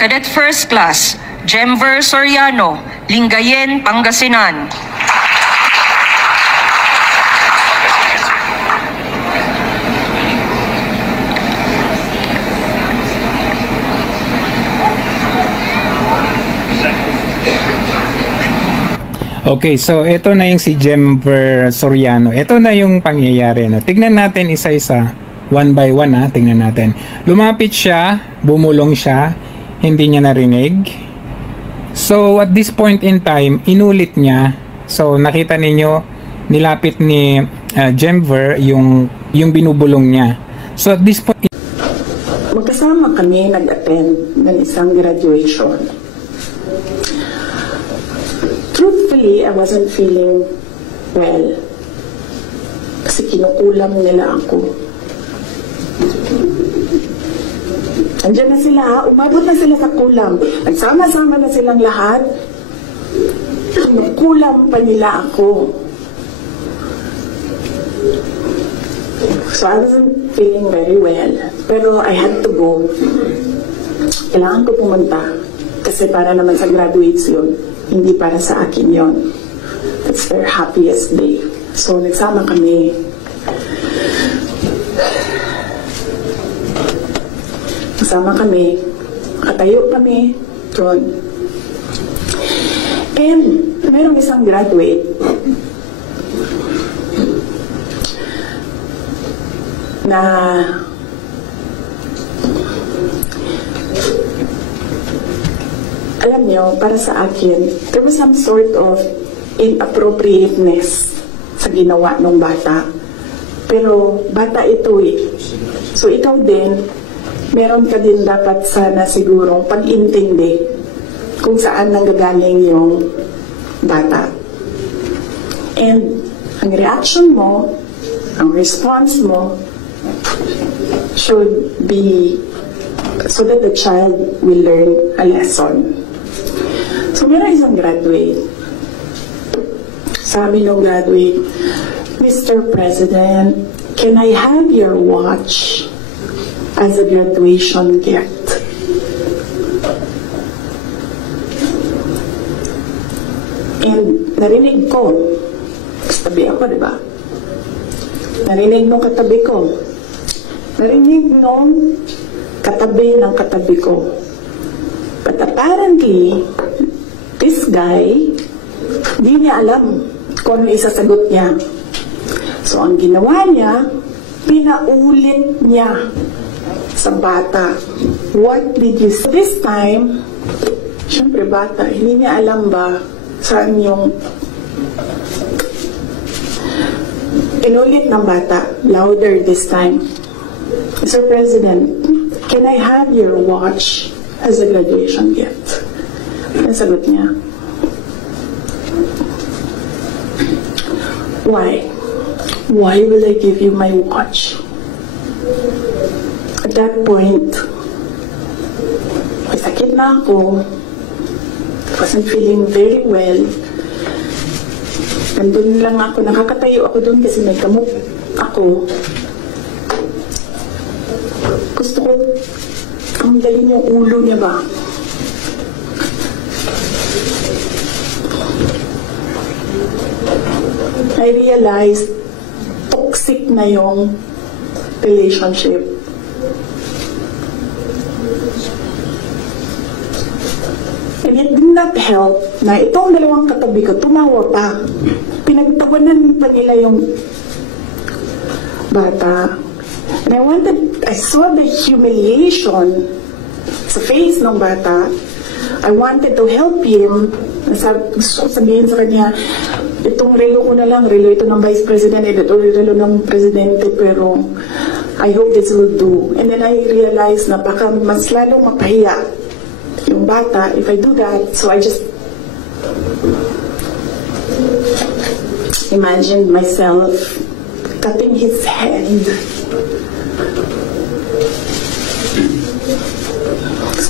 Cadet First Class, Jemver Soriano, Lingayen, Pangasinan. Okay, so ito na yung si Jemver Soriano. Ito na yung pangyayari. No? Tignan natin isa-isa. One by one, ha? Tignan natin. Lumapit siya, bumulong siya, hindi niya narinig. So, at this point in time, inulit niya. So, nakita ninyo, nilapit ni Jemver yung binubulong niya. So, at this point... Magkasama kami nag-attend ng isang graduation. Truthfully, I wasn't feeling well. Kasi kinukulam nila ako. Andiyan na sila, umabot na sila sa kulam. Nagsama-sama na silang lahat. Kinukulam pa nila ako. So I wasn't feeling very well. Pero I had to go. Kailangan ko pumunta. Kasi para naman sa graduates yun. Hindi para sa akin yon. That's their happiest day. So, nagsama kami. Nagsama kami. Katayo kami. Doon. And, mayroong isang graduate na alam niyo, para sa akin, there was some sort of inappropriateness sa ginawa ng bata. Pero bata ito eh. So ikaw din, meron ka din dapat sana sigurong pag-intindi kung saan nanggagaling yung bata. And ang reaction mo, ang response mo, should be so that the child will learn a lesson. So, meron isang graduate. Sabi ng graduate, Mr. President, can I have your watch as a graduation gift? And narinig ko, katabi ako, di ba? Narinig nung katabi ko. Narinig nung katabi ng katabi ko. But apparently, this guy, di niya alam kung ano isasagot niya. So, ang ginawa niya, pinaulit niya sa bata. What did you say? This time, syempre bata, hindi niya alam ba saan yung inulit ng bata, louder this time. Mr. President, can I have your watch as a graduation gift? Ang sagot niya, why? Why will I give you my watch? At that point, may sakit na ako. I wasn't feeling very well. Nandun lang ako, nakakatayo ako dun kasi may kamot ako. Gusto ko, ang dalhin yung ulo niya ba? I realized toxic na yung relationship. And it did not help na itong dalawang katabi ko, tumawa pa. Pinagtawanan pa nila yung bata. And I saw the humiliation sa face ng bata. I wanted to help him. Sabihin sa kanya, itong relo ko na lang, relo ito ng Vice President, ito relo ng Presidente, pero I hope this will do. And then I realized na baka mas lalong mapahiya yung bata if I do that. So I just imagined myself cutting his head.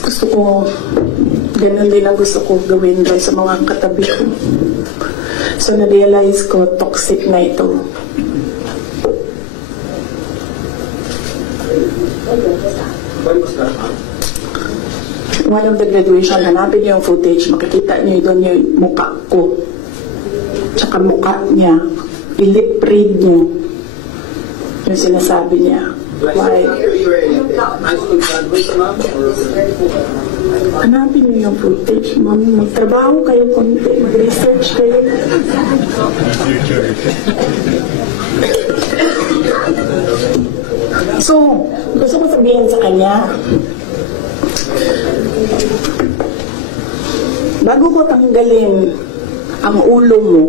Gusto ko, ganun din ang gusto ko gawin doon sa mga katabi ko. So, na-realize ko, toxic na ito. one of the graduation, hanapin niyo yung footage, makikita niyo doon yung mukha ko. Tsaka mukha niya. I-lip read niyo yung sinasabi niya. Why? Hanapin niyo yung footage. Magtrabaho kayo konti, mag-research kayo. So, gusto ko sabihin sa kanya, bago ko tanggalin ang ulo mo,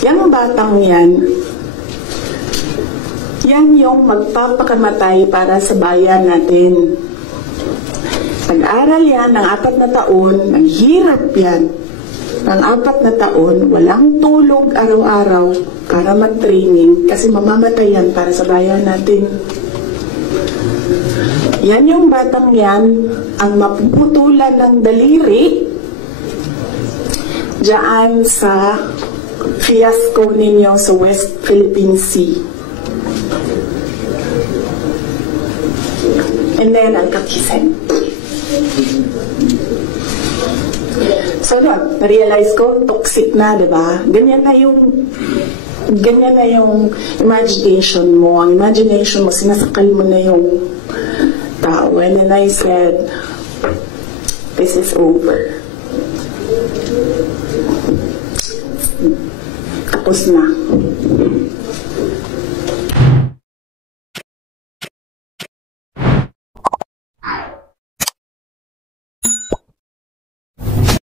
yung batang yan yung magpapakamatay para sa bayan natin. Nag-aral yan ng 4 na taon, naghirap yan ng 4 na taon, walang tulog araw-araw para mag-training kasi mamamatay yan para sa bayan natin. Yan yung batang yan ang mapuputulan ng daliri diyan sa fiasco ninyo sa West Philippine Sea. And then, I'll cut his head. So, na-realize ko, toxic na, diba? Ganyan na yung imagination mo. Ang imagination mo, sinasakal mo na yung tao. And then I said, this is over. Tapos na.